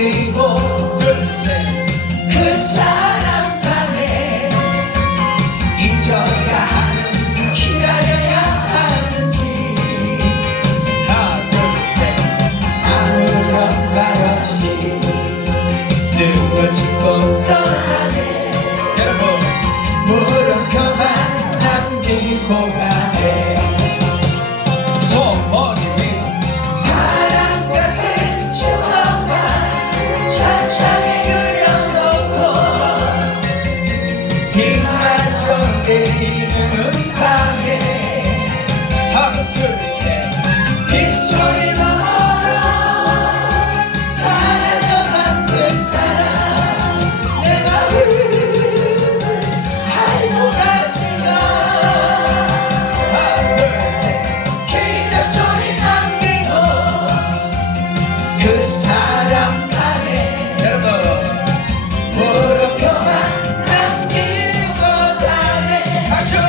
그리고 평생 그 사람 간에 잊어야 기다려야 하는지. 나 평생 아무런 말 없이 눈을 짚고 떠나네. 여러분 물음표만 남기고 가네. Eğilmem